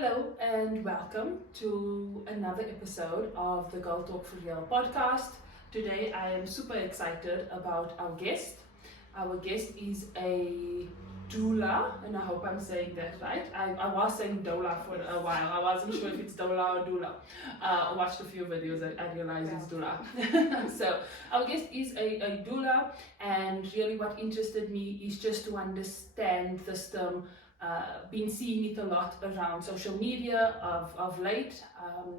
Hello and welcome to another episode of the Girl Talk for Real podcast. Today I am super excited about our guest. Our guest is a doula, and I hope I'm saying that right. I was saying doula for a while. I wasn't sure if it's doula or doula. I watched a few videos and I realized it's doula. So our guest is a doula, and really what interested me is just to understand this term. Been seeing it a lot around social media of late.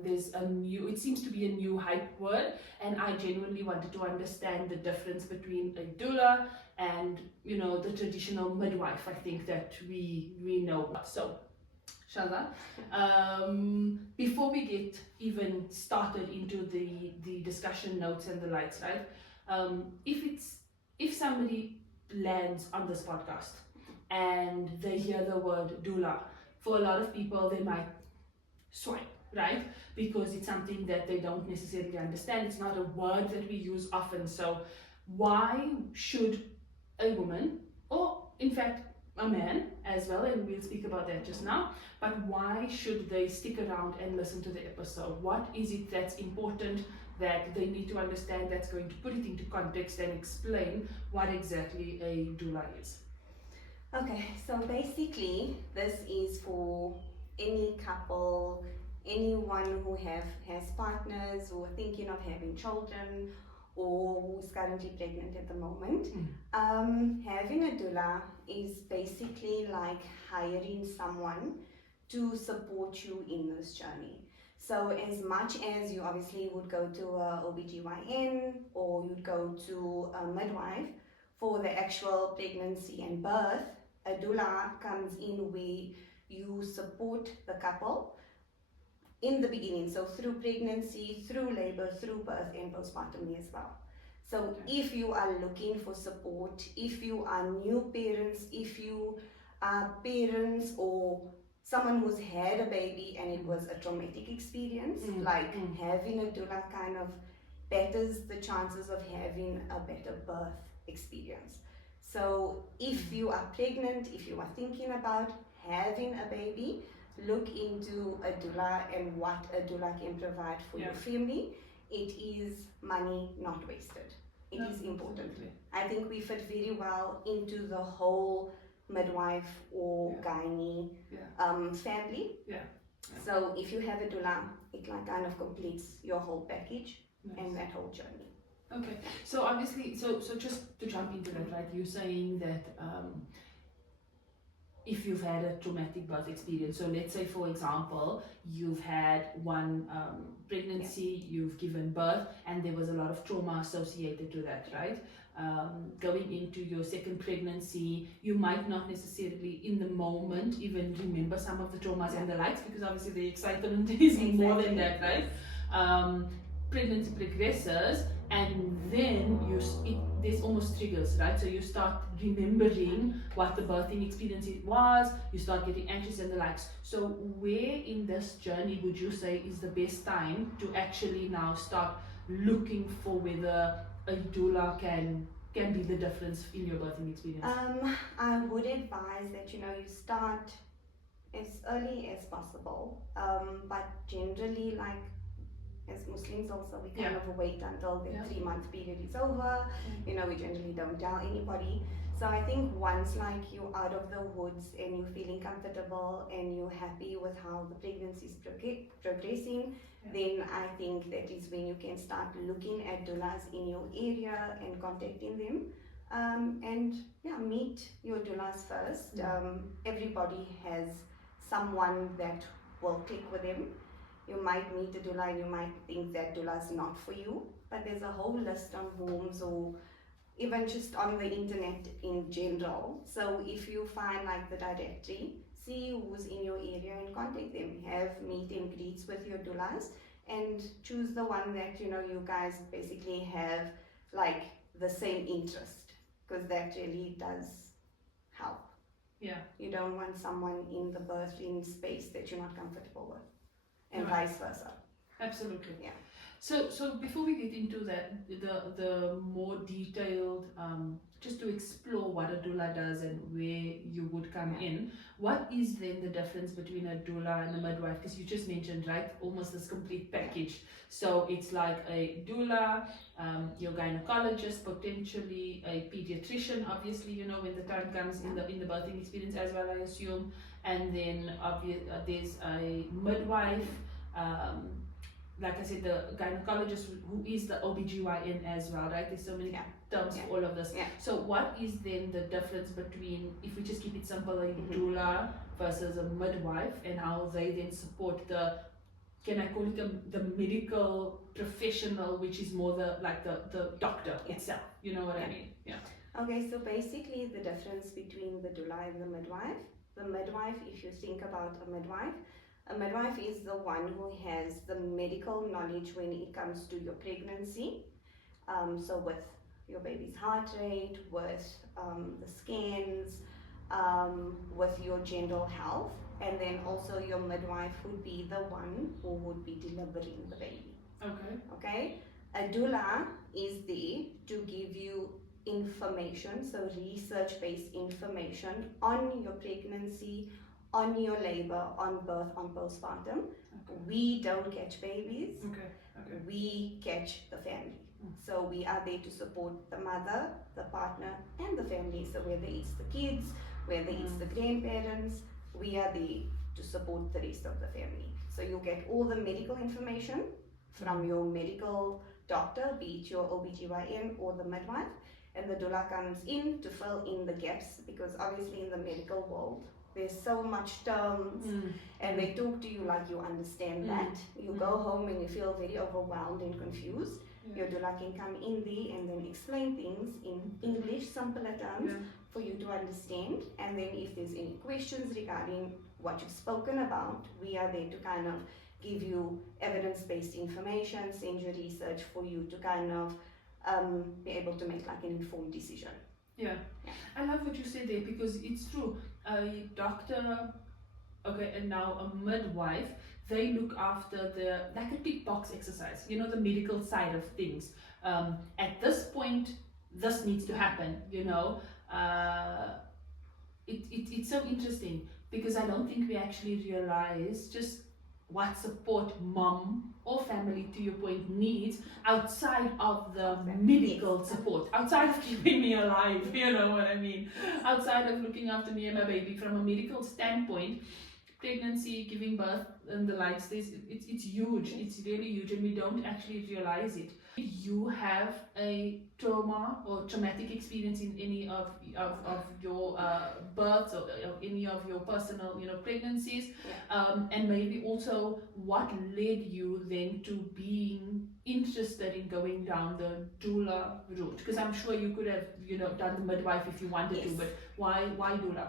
It seems to be a new hype word, and I genuinely wanted to understand the difference between a doula and the traditional midwife. I think that we know. So, Shaza, before we get even started into the discussion notes and the lights, right? If somebody lands on this podcast and they hear the word doula, for a lot of people they might swipe, right? Because it's something that they don't necessarily understand. It's not a word that we use often. So why should a woman, or in fact a man as well, and we'll speak about that just now, but why should they stick around and listen to the episode? What is it that's important that they need to understand, that's going to put it into context and explain what exactly a doula is? Okay, so basically this is for any couple, anyone who has partners or thinking of having children or who's currently pregnant at the moment. Having a doula is basically like hiring someone to support you in this journey. So as much as you obviously would go to a OBGYN or you'd go to a midwife for the actual pregnancy and birth, a doula comes in where you support the couple in the beginning, so through pregnancy, through labor, through birth and postpartum as well. So if you are looking for support, if you are new parents, if you are parents or someone who's had a baby and it was a traumatic experience, having a doula kind of betters the chances of having a better birth experience. So if you are pregnant, if you are thinking about having a baby, look into a doula and what a doula can provide for your family. It is money not wasted. It is important. Absolutely. I think we fit very well into the whole midwife or gynae family. So if you have a doula, it kind of completes your whole package and that whole journey. Okay, so obviously, so just to jump into that, right? You're saying that if you've had a traumatic birth experience, so let's say, for example, you've had one pregnancy, you've given birth, and there was a lot of trauma associated to that, right? Going into your second pregnancy, you might not necessarily in the moment even remember some of the traumas and the likes, because obviously the excitement is more than that, right? Pregnancy progresses, and then there's almost triggers, right? So you start remembering what the birthing experience was, you start getting anxious and the likes. So where in this journey would you say is the best time to actually now start looking for whether a doula can be the difference in your birthing experience? I would advise that you start as early as possible, but generally, like as Muslims also, we kind of wait until the 3-month period is over. We generally don't tell anybody. So I think once you're out of the woods and you're feeling comfortable and you're happy with how the pregnancy is progressing, then I think that is when you can start looking at doulas in your area and contacting them. And meet your doulas first. Everybody has someone that will click with them. You might meet a doula and you might think that doula is not for you, but there's a whole list on homes or even just on the internet in general. So if you find the directory, see who's in your area and contact them. Have meet and greets with your doulas and choose the one that you guys basically have the same interest, because that really does help. You don't want someone in the birthing space that you're not comfortable with. And vice versa. Absolutely. Yeah. So before we get into that, the more detailed, just to explore what a doula does and where you would come in, what is then the difference between a doula and a midwife? Because you just mentioned, right, almost this complete package. So it's like a doula, your gynecologist, potentially a pediatrician, obviously, you know, when the time comes in the birthing experience as well, I assume, and then there's a midwife. Like I said, the gynecologist who is the OBGYN as well, right? There's so many terms for all of this. Yeah. So what is then the difference between, if we just keep it simple, a doula versus a midwife, and how they then support the, can I call it the medical professional, which is more the doctor itself, you know what I mean? Yeah. Okay, so basically the difference between the doula and the midwife, if you think about a midwife is the one who has the medical knowledge when it comes to your pregnancy. So with your baby's heart rate, with the scans, with your general health, and then also your midwife would be the one who would be delivering the baby. Okay. A doula is there to give you information, so research-based information on your pregnancy, on your labor, on birth, on postpartum. We don't catch babies. We catch the family. So we are there to support the mother, the partner, and the family. So whether it's the kids, whether it's the grandparents, we are there to support the rest of the family. So you get all the medical information from your medical doctor, be it your OBGYN or the midwife, and the doula comes in to fill in the gaps, because obviously in the medical world there's so much terms and they talk to you like you understand that. You go home and you feel very overwhelmed and confused. Your doula can come in there and then explain things in English, simpler terms for you to understand, and then if there's any questions regarding what you've spoken about, we are there to kind of give you evidence-based information, send you research for you to kind of be able to make like an informed decision. Yeah. I love what you said there, because it's true. A doctor, and now a midwife, they look after like a tick box exercise, you know, the medical side of things. At this point, this needs to happen, you know. It's so interesting, because I don't think we actually realize just what support mom or family, to your point, needs outside of the medical support, outside of keeping me alive, you know what I mean, outside of looking after me and my baby from a medical standpoint. Pregnancy, giving birth, and the likes, it's huge. It's really huge, and we don't actually realize it. You have a trauma or traumatic experience in any of your births, or any of your personal, you know, pregnancies, and maybe also what led you then to being interested in going down the doula route? Because I'm sure you could have, you know, done the midwife if you wanted to, but why doula?